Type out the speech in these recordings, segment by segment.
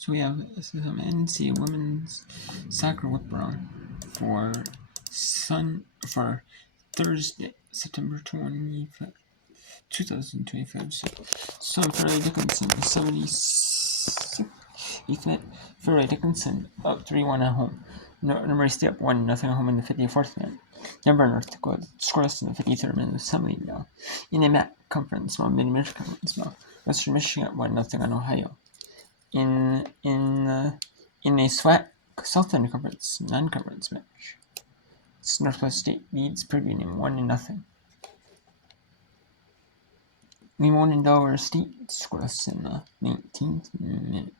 So we have some NCAA women's soccer whip around for Thursday, September 25th, 2025. So Fairleigh Dickinson 76. Ethan Fairleigh Dickinson up 3-1 at home. Number State up 1-0 at home in the 54th minute. Denver, North Dakota scoreless in the 53rd minute with 7 now. In the MAC conference, Mid-American Conference, Western Michigan up 1-0 on Ohio. In a SWAC Southern Conference non-conference match, Northwest State leads Purdue 1-0. Limon and Delaware State scoreless in the 19th minute.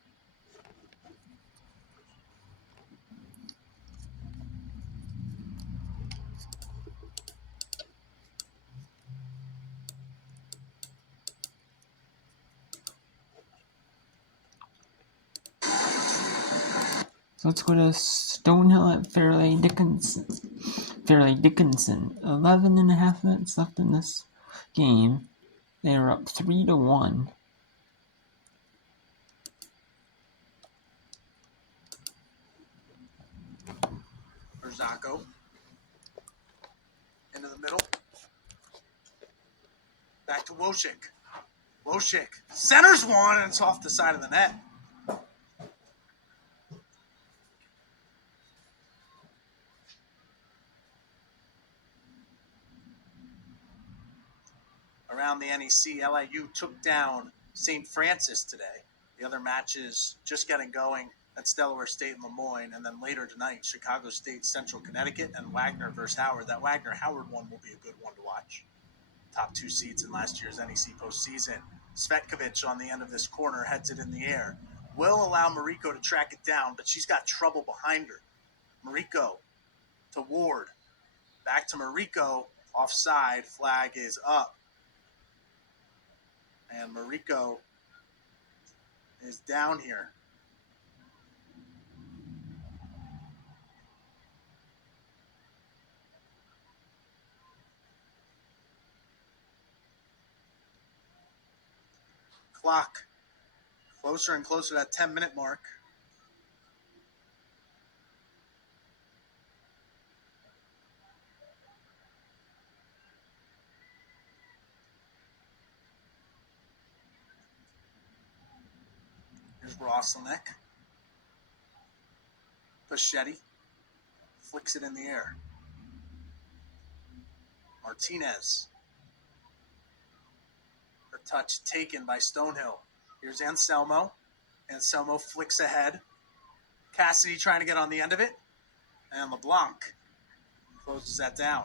So let's go to Stonehill at Fairleigh Dickinson. 11 and a half minutes left in this game. They are up 3-1. Zacco into the middle. Back to Wojcik. Wojcik centers one, and it's off the side of the net. Around the NEC, LIU took down St. Francis today. The other matches just getting going. That's Delaware State and Lemoyne. And then later tonight, Chicago State, Central Connecticut, and Wagner versus Howard. That Wagner-Howard one will be a good one to watch. Top 2 seeds in last year's NEC postseason. Svetkovic on the end of this corner heads it in the air. Will allow Mariko to track it down, but she's got trouble behind her. Mariko to Ward. Back to Mariko. Offside. Flag is up. And Mariko is down here. Clock closer and closer to that 10-minute mark. Here's Rosselneck. Pachetti flicks it in the air. Martinez. Her touch taken by Stonehill. Here's Anselmo. Anselmo flicks ahead. Cassidy trying to get on the end of it. And LeBlanc closes that down.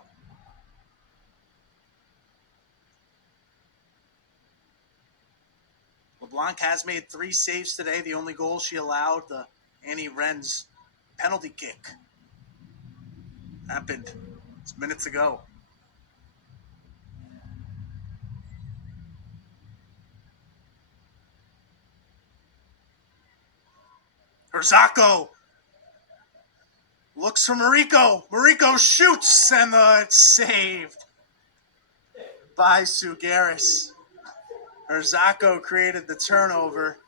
LeBlanc has made 3 saves today. The only goal she allowed, the Annie Renz penalty kick. Happened just minutes ago. Herzako looks for Mariko. Mariko shoots, and it's saved by Sugaris. Herzako created the turnover.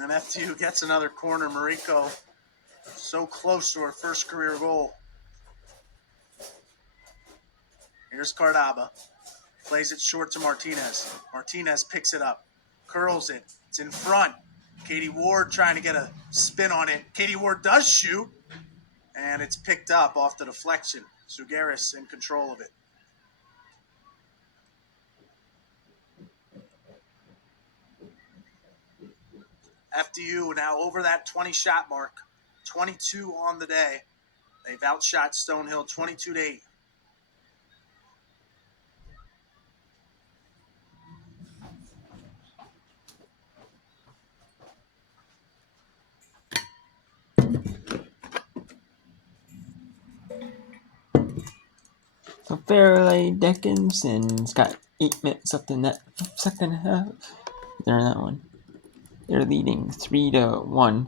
And FTU gets another corner. Mariko so close to her first career goal. Here's Cardaba. Plays it short to Martinez. Martinez picks it up. Curls it. It's in front. Katie Ward trying to get a spin on it. Katie Ward does shoot. And it's picked up off the deflection. Sugaris in control of it. FDU now over that 20-shot mark. 22 on the day. They've outshot Stonehill 22-8. So Fairleigh Dickinson's got 8 minutes left in that second half. They're in that one. They're leading 3-1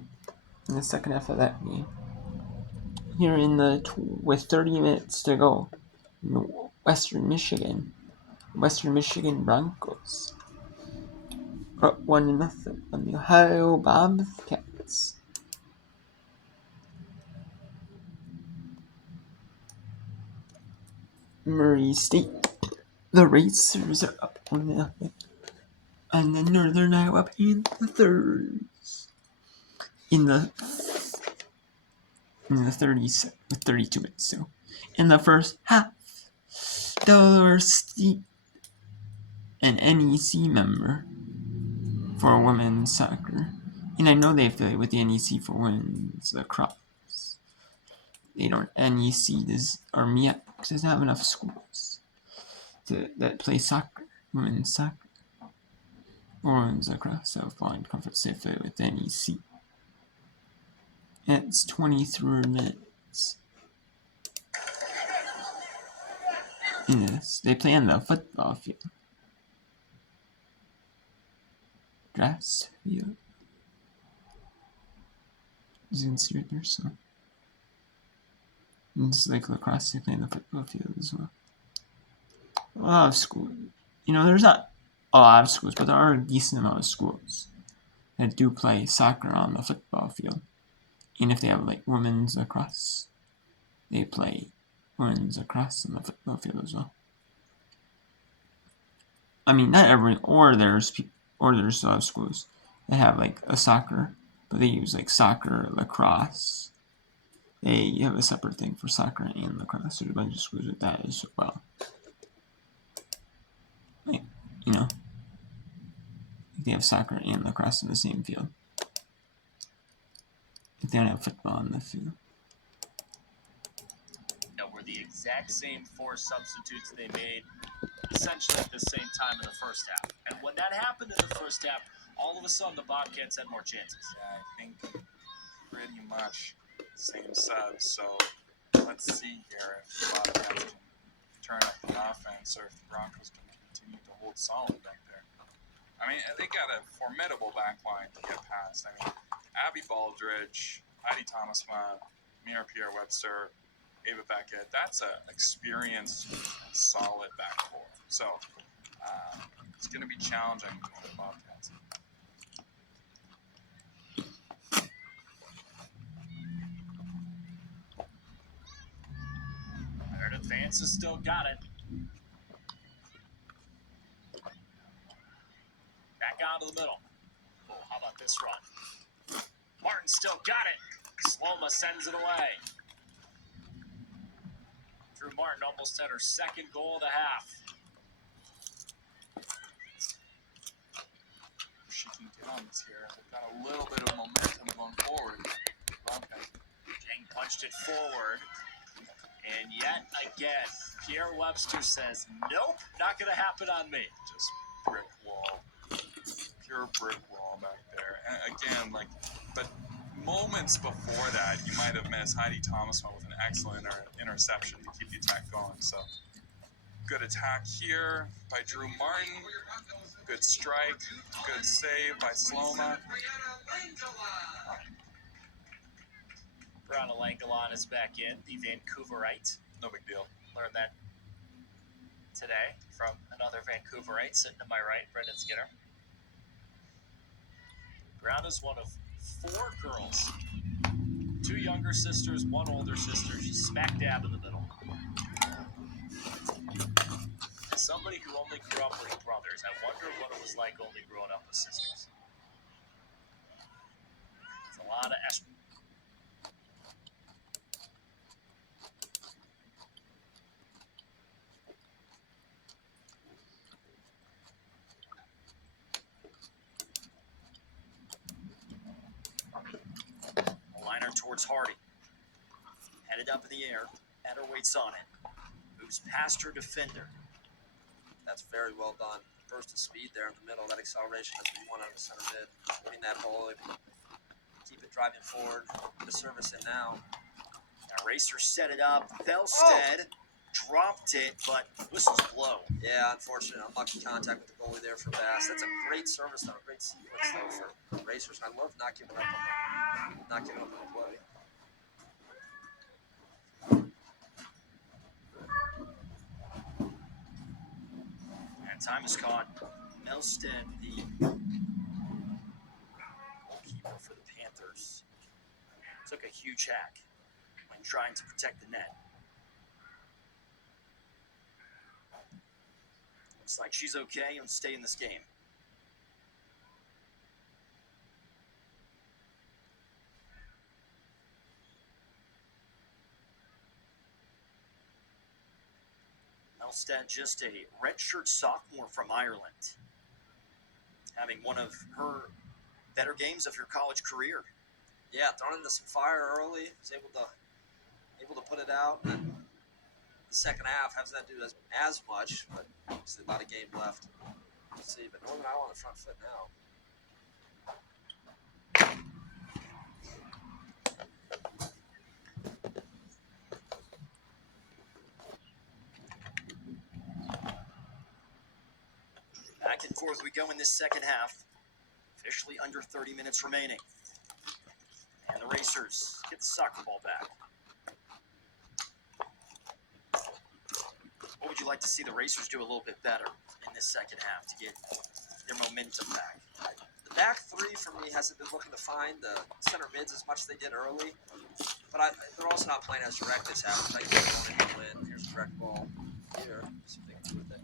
in the second half of that game. Here with 30 minutes to go, Western Michigan. Western Michigan Broncos are up 1-0 on the Ohio Bobcats. Murray State. The Racers are up 1-0 on the Northern Iowa Panthers in the 30s with 32 minutes. So in the first half, Delaware State, an NEC member for women's soccer, and I know they affiliate with the NEC for women's lacrosse. They don't. NEC does, or MEAC doesn't have enough schools that play soccer, women's soccer, or women's lacrosse. So Flying Conference they affiliate with NEC. And it's 23 minutes. Yes, they play on the football field. Grass field. Is inserted there, so. And it's like lacrosse, they play on the football field as well. A lot of schools. There's not a lot of schools, but there are a decent amount of schools that do play soccer on the football field. And if they have like women's lacrosse, they play women's lacrosse on the football field as well. I mean, not every, or there's a lot of schools that have like a soccer, but they use like soccer, lacrosse. They have a separate thing for soccer and lacrosse. There's a bunch of schools with that as well. Like, they have soccer and lacrosse in the same field. If they don't have football in the field. That were the exact same 4 substitutes they made essentially at the same time in the first half. And when that happened in the first half, all of a sudden the Bobcats had more chances. Yeah, I think pretty much same subs. So let's see here if the Bobcats can turn up the offense or if the Broncos can continue to hold solid back there. I mean, they got a formidable back line to get past. I mean, Abby Baldridge, Heidi Thomasma, Mira Pierre-Webster, Ava Beckett, that's an experienced and solid back four. So it's going to be challenging for the Bobcats. Their defense has still got it. Back out to the middle. Oh, how about this run? Martin still got it. Sloma sends it away. Drew Martin almost had her second goal of the half. She can get on this here. They've got a little bit of momentum going forward. Okay. Jang punched it forward. And yet again, Pierre Webster says, nope, not going to happen on me. Just brick wall. Pure brick wall back there. And again, but moments before that, you might have missed Heidi Thomasma with an excellent interception to keep the attack going. So, good attack here by Drew Martin. Good strike. Good save by Sloma. Brianna Langalon is back in, the Vancouverite. No big deal. Learned that today from another Vancouverite sitting to my right, Brendan Skinner. Brianna's one of 4 girls. 2 younger sisters, 1 older sister. She's smack dab in the middle. As somebody who only grew up with brothers, I wonder what it was like only growing up with sisters. It's a lot of liner towards Hardy. Headed up in the air. Header waits on it. Moves past her defender. That's very well done. Burst of speed there in the middle. That acceleration is what you want out of the center mid. Putting that ball, keep it driving forward. The service in now. Now Racer set it up. Felstead dropped it, but whistles blow. Yeah, unfortunate. Unlucky contact with the goalie there for Bass. That's a great service though. A great sequence though for Racers. I love not giving up on the play. And time is caught. Melstead, the goalkeeper for the Panthers, took a huge hack when trying to protect the net. Looks like she's okay and stay in this game. Melstead, just a redshirt sophomore from Ireland, having one of her better games of her college career. Yeah, thrown into some fire early. Was able to put it out. And the second half hasn't had to do as much, but obviously a lot of game left. We'll see, but Northern Iowa on the front foot now. Back and forth we go in this second half. Officially under 30 minutes remaining. And the Racers get the soccer ball back. What would you like to see the Racers do a little bit better in this second half to get their momentum back? The back three for me hasn't been looking to find the center mids as much as they did early, but they're also not playing as direct this half, which I think they're going to win. Here's a direct ball here. See what they can do with it.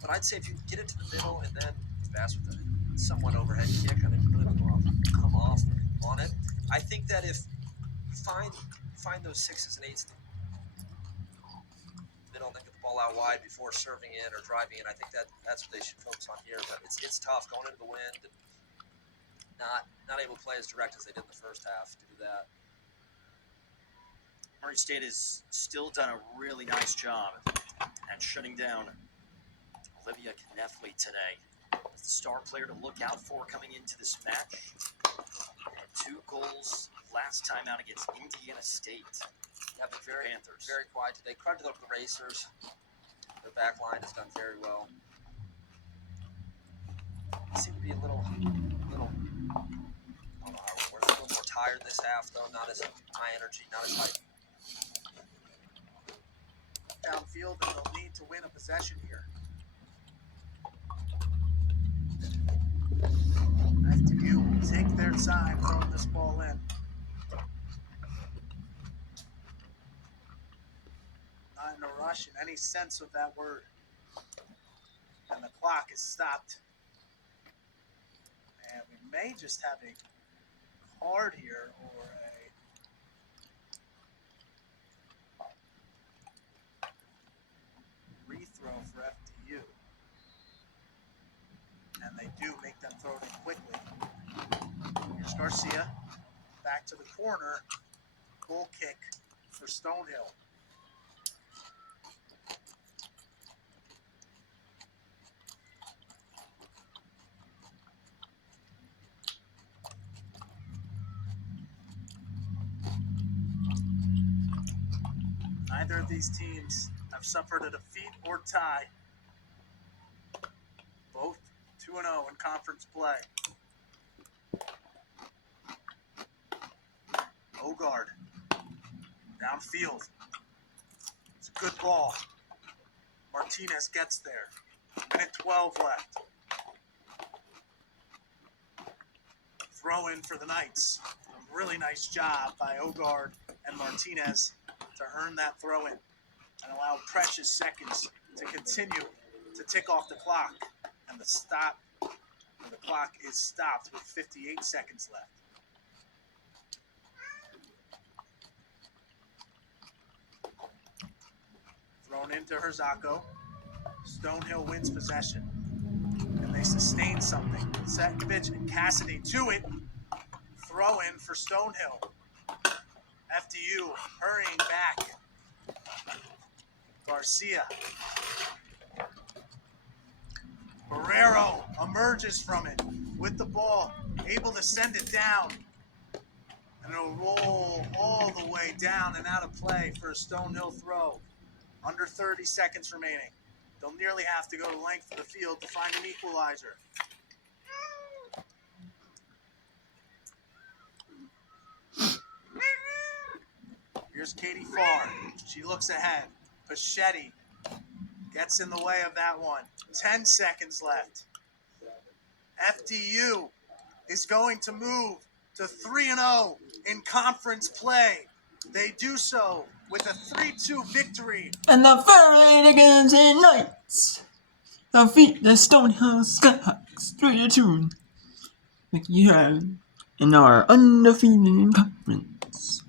But I'd say if you get it to the middle and then pass with a somewhat overhead kick, I think you really come off on it. I think that if you find those sixes and eights in the middle and then get the ball out wide before serving in or driving in, I think that's what they should focus on here. But it's tough going into the wind and not able to play as direct as they did in the first half to do that. Murray State has still done a really nice job at shutting down Olivia Kneffley today. The star player to look out for coming into this match. Had 2 goals last time out against Indiana State. Yeah, but very Panthers. very quiet today. Credit up the Racers. Their back line has done very well. They seem to be a little I don't know how it works. A little more tired this half though, not as high energy, not as high. Downfield, and they'll need to win a possession here. FDU will take their time throwing this ball in. Not in a rush in any sense of that word. And the clock is stopped. And we may just have a card here or a rethrow for FDU. And they do make them throw it in quickly. Here's Garcia. Back to the corner. Goal kick for Stonehill. Neither of these teams have suffered a defeat or tie. Both 2-0 in conference play. Ogard. Downfield. It's a good ball. Martinez gets there. Minute 12 left. Throw in for the Knights. A really nice job by Ogard and Martinez to earn that throw in and allow precious seconds to continue to tick off the clock. And the clock is stopped with 58 seconds left. Thrown into Herzako. Stonehill wins possession. And they sustain something. Setkovic and Cassidy to it. Throw in for Stonehill. FDU hurrying back. Garcia. Barrero emerges from it with the ball, able to send it down. And it'll roll all the way down and out of play for a Stonehill throw. Under 30 seconds remaining. They'll nearly have to go the length of the field to find an equalizer. Here's Katie Farr. She looks ahead. Pachetti gets in the way of that one. 10 seconds left. FDU is going to move to 3-0 in conference play. They do so with a 3-2 victory. And the Fairleigh Dickinson Knights defeat the Stonehouse Skyhawks 3-2. Like you have in our undefeated conference.